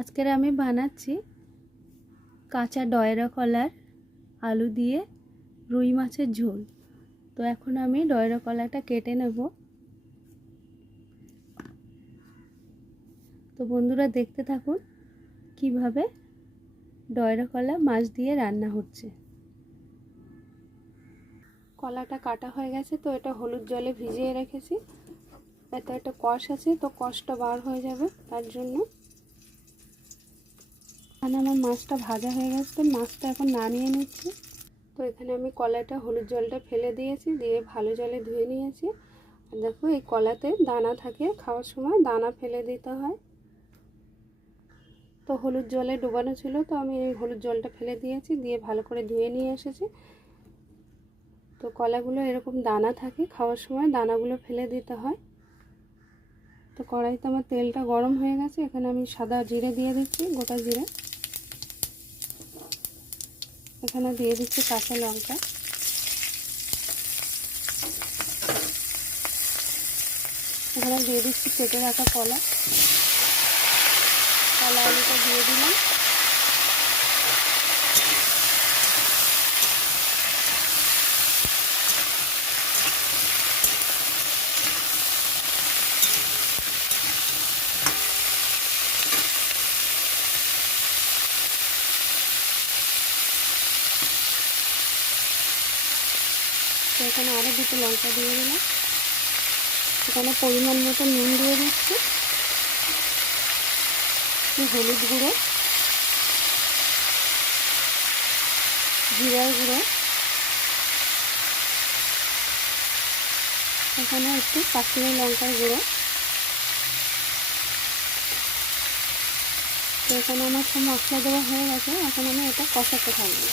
আজকের আমি বানাচ্ছি কাঁচা ডয়রা কলার আলু দিয়ে রুই মাছের ঝোল। তো এখন আমি ডয়রা কলাটা কেটে নেব। তো বন্ধুরা দেখতে থাকুন কিভাবে ডয়রা কলা মাছ দিয়ে রান্না হচ্ছে। কলাটা কাটা হয়ে গেছে, তো এটা হলুদ জলে ভিজিয়ে রেখেছি। এতে একটা কষ আছে, তো কষটা বার হয়ে যাবে তার জন্য। এখানে আমার মাছটা ভাজা হয়ে গেছে, তো মাছটা এখন নামিয়ে নিচ্ছি। তো এখানে আমি কলাটা হলুদ জলটা ফেলে দিয়েছি, দিয়ে ভালো জলে ধুয়ে নিয়েছি। আর দেখো এই কলাতে দানা থাকে, খাওয়ার সময় দানা ফেলে দিতে হয়। তো হলুদ জলে ডোবানো ছিল, তো আমি এই হলুদ জলটা ফেলে দিয়েছি, দিয়ে ভালো করে ধুয়ে নিয়ে এসেছি। তো কলাগুলো এরকম দানা থাকে, খাওয়ার সময় দানাগুলো ফেলে দিতে হয়। তো কড়াইতে আমার তেলটা গরম হয়ে গেছে, এখানে আমি সাদা জিরে দিয়ে দিচ্ছি, গোটা জিরে। এখানে দিয়ে দিচ্ছি কাঁচা লঙ্কা। এখানে দিয়ে দিচ্ছি কেটে রাখা কলা আলুটা দিয়ে দিলাম। তো এখানে আরও দুটো লঙ্কা দিয়ে দিলাম। এখানে পরিমাণ মতো নুন দিয়ে দিচ্ছি, হলুদ গুঁড়ো, জিরার গুঁড়ো, এখানে একটু কাশ্মীরি লঙ্কার গুঁড়ো। তো এখানে আমার সব মশলা দেওয়া হয়ে গেছে, এখন আমি এটা কষাতে থাকবো।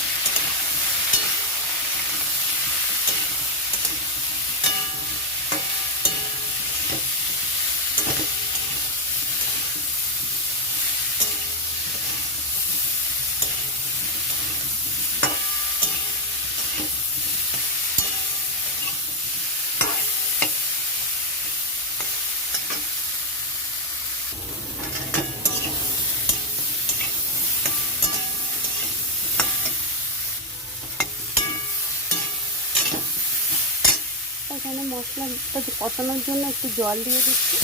এখানে মশলাটা কষানোর জন্য একটু জল দিয়ে দিচ্ছি।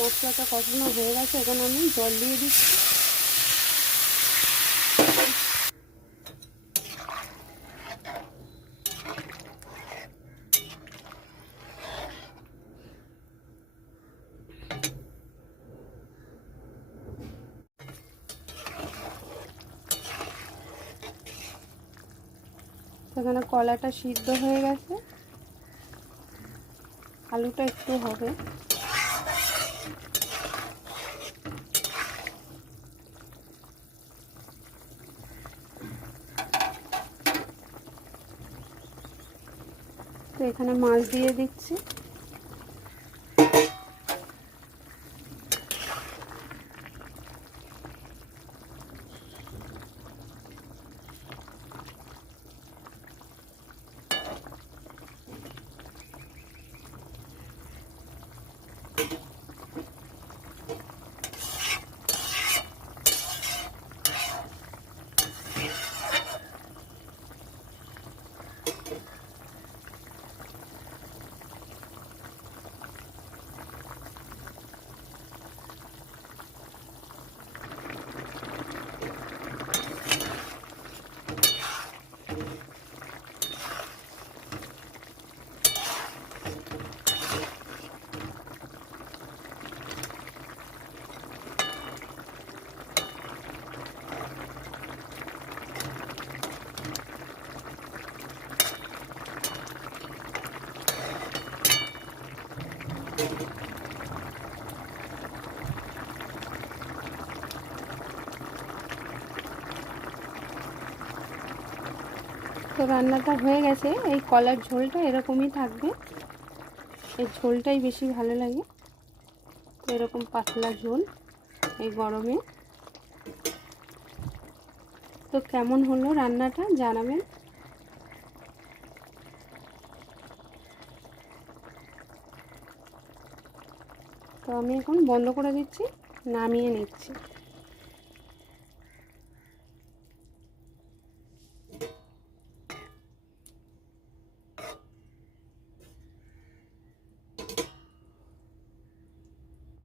মশলাটা কষানো হয়ে গেছে, এখন আমি জল দিয়ে দিচ্ছি। সেখানে কলাটা সিদ্ধ হয়ে গেছে, আলুটা একটু হবে। তো এখানে মাছ দিয়ে দিচ্ছি। তো রান্নাটা হয়ে গেছে। এই কলার ঝোলটা এরকমই থাকবে, এই ঝোলটাই বেশি ভালো লাগে। তো এরকম পাতলা ঝোল এই গরমে। তো কেমন হলো রান্নাটা জানাবেন। তো আমি এখন বন্ধ করে দিচ্ছি, নামিয়ে নিচ্ছি।